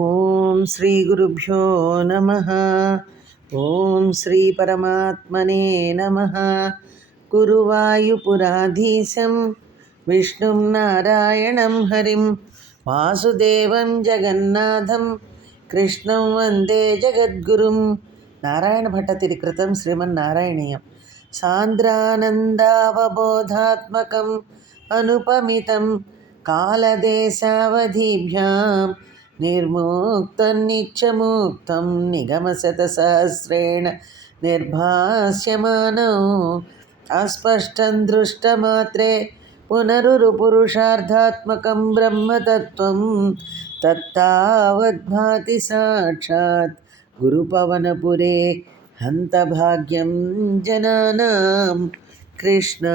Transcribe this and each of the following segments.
ఓం శ్రీ గురుభ్యో నమః. ఓం శ్రీ పరమాత్మనే నమః. గురువాయుపురాధీశం విష్ణుం నారాయణం హరిం వాసుదేవం జగన్నాథం కృష్ణం వందే జగద్గురుం. నారాయణ భట్టతిరి కృతం శ్రీమన్నారాయణీయం. సాంద్రానందావబోధాత్మకం అనుపమితం కాలదేశావధిభ్యాం నిర్ముక్తం నిత్యముక్తం నిగమశతసహస్రేణ నిర్భాస్యమానౌ అస్పష్టం దృష్టమాత్రే పునరురుపురుషార్థాత్మకం బ్రహ్మతత్వం తత్తావద్భాతి సాక్షాత్ గురుపవనపురే హంతభాగ్యం జనానాం. కృష్ణ.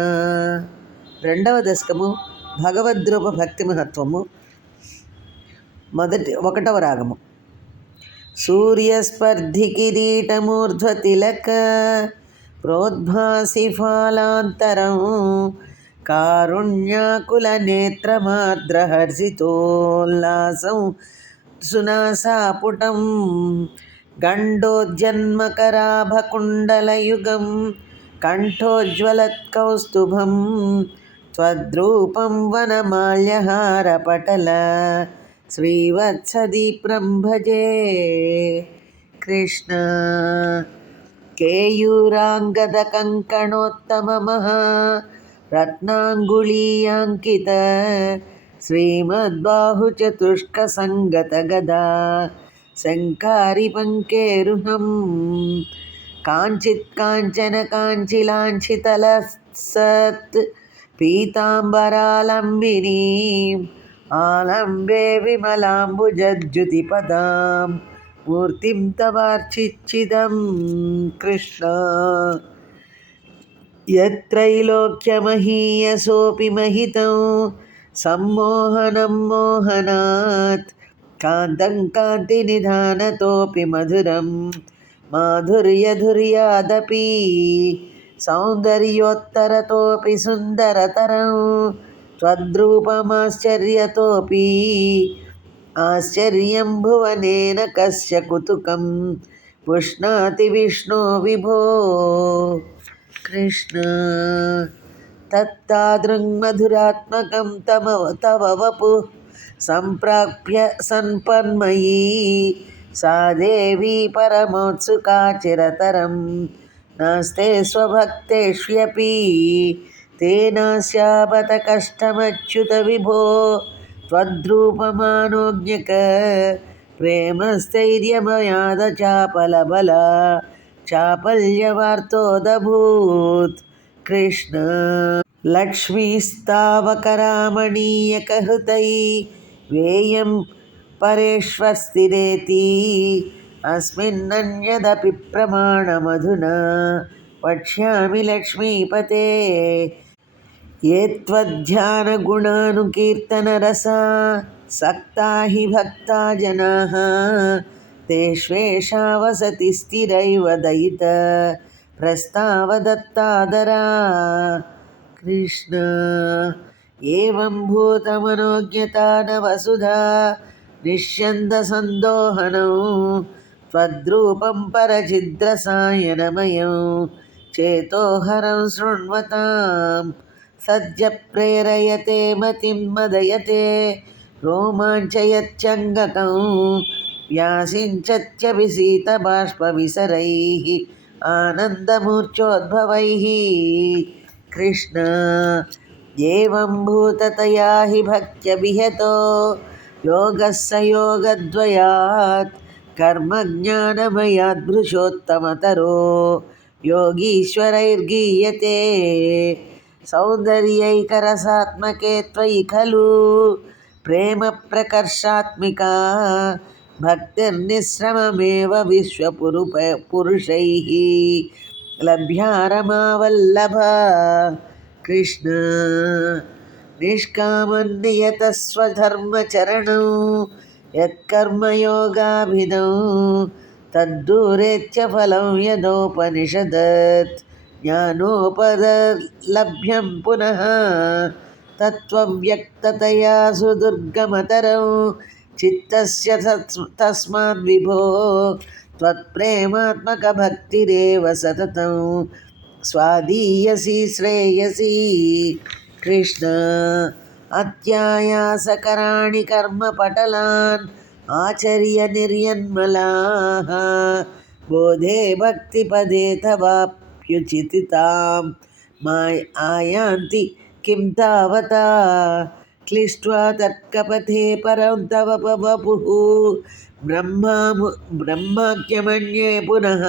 రెండవ దశకము భగవద్రూప భక్తి మహత్వము. ఒకటవ రాగము. సూర్యస్పర్ధి కిరీటమూర్ధ్వతిలక ప్రోద్భాసి ఫాలాంతరం కారుణ్యాకుల నేత్రమార్ద్రహర్షితోల్లాసం సునాసాపుటం గండోజ్జన్మకరాభకుండలయుగం కంఠోజ్వలత్కౌస్తుభం త్వద్రూపం వనమాల్యహారపటల శ్రీవత్సదీప్రం భజే. కృష్ణ. కేయూరాంగద కంకణోత్తమమః రత్నాంగుళీయాంకిత శ్రీమద్బాహుచతుష్క సంగత గదా శంకారి పంకేరుహం కాంచిత్ కాంచన కాంచిలాంఛితలసత్ పీతాంబరాలంబినీం ఆలంబే విమలాంబుజద్యుతిపదాం మూర్తిం తవార్చిచ్చిదం. కృష్ణ. యత్రైలోక్యమహీయసోऽపి మహితం సమ్మోహనం మోహనాత్ కాంతం కాంతినిధానతోऽపి మధురం మాధుర్యధుర్యాదపి సౌందర్యోత్తరతోऽపి సుందరతరం త్వద్రూపమాశ్చర్యతోऽపి ఆశ్చర్యం భువనేన కస్య కుతుకం పుష్ణాతి విష్ణో విభో. కృష్ణ. తత్తాదృగ్మధురాత్మకం తవ వపుః సంప్రాప్య సన్పన్మయీ సా దేవీ పరమోత్సుకా చిరతరం నాస్తే స్వభక్తేష్వపి తేనాస్యాపత కష్టమచ్యుత విభో త్వద్రూపమానోజ్ఞక ప్రేమస్థైర్యమయాద చాపలబల చాపల్యవార్తోదభూత్. కృష్ణ. లక్ష్మీస్తావకరామణీయకహృతై వేయం పరేష్వస్తిరేతి అస్మిన్నన్యదపి ప్రమాణమధునా వక్ష్యామి లక్ష్మీపతే. ఏ త్వధ్యానగుణానుకీర్తనరసా సక్తా హి భక్తా జనాః తేష్వేషా వసతి స్థిరైవ దయిత ప్రస్తావదత్తాదరా. కృష్ణ. ఏవం భూతమనోజ్ఞతా నవసుధా నిశ్యందసందోహనం త్వద్రూపం పరచిద్రసాయనమయం చేతోహరం శృణ్వతాం సద్య ప్రేరయతే మతిం మదయతే రోమాంచయత్యంగకం వ్యాసించత్యభిసీతబాష్పవిసరైః ఆనందమూర్ఛోద్భవైః. కృష్ణ. ఏవం భూతతయా హి భక్త్యభిహతో యోగः స యోగద్వయాత్ కర్మజ్ఞానమయాద్భృశోత్తమతరో యోగీశ్వరైర్గీయతే సౌందర్యైకరసాత్మకే త్వయి ఖలు ప్రేమ ప్రకర్షాత్మికా భక్తిర్నిస్రమమేవ విశ్వపురుషైః లభ్యారమావల్లభ. కృష్ణ. నిష్కామన్నియతస్వధర్మచరణం యత్కర్మయోగాభిధం తద్దూరేత్య ఫలం యదోపనిషదత్ జ్ఞానోపలభ్యం పునః తత్వవ్యక్తతయా సుదుర్గమతరం చిత్తస్య తస్మాద్విభో త్వత్ప్రేమాత్మకభక్తిరేవ సతతం స్వాదీయసి శ్రేయసి కృష్ణ. అత్యాయాసకరాణి కర్మపటలాన్ ఆచర్య నిర్యన్మలాః బోధే భక్తిపదే తవాప్యుచితాం ఆయాంతి కిం తావతా క్లిష్ట్వా తర్కపథే పరం తవ వపుః బ్రహ్మాఖ్యమన్యే పునః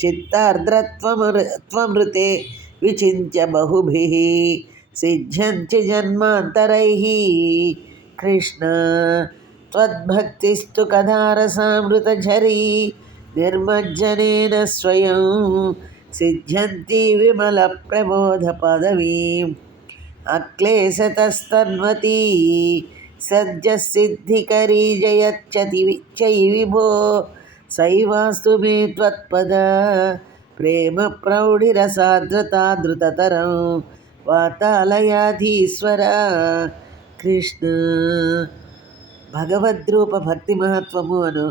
చిత్తార్ద్రత్వమృతే విచింత్య బహుభిః సిద్ధ్యంతి జన్మాంతరైః కృష్ణ. త్వద్భక్తిస్తు కథారసామృతఝరీ నిర్మజ్జనేన స్వయం సిద్ధ్యంతి విమల ప్రబోధ పదవీం అక్లేశతస్తన్వతీ సద్యసిద్ధికరీ జయచ్చయి విభో సైవాస్తు మే త్వత్పద ప్రేమ ప్రౌఢిరసాద్రతాదృతతరం వాతాలయాధీశ్వర కృష్ణ. భగవద్రూప భక్తి మహత్వము అను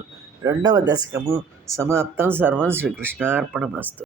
2వ దశకము సమాప్తం. సర్వం శ్రీకృష్ణార్పణమస్తు.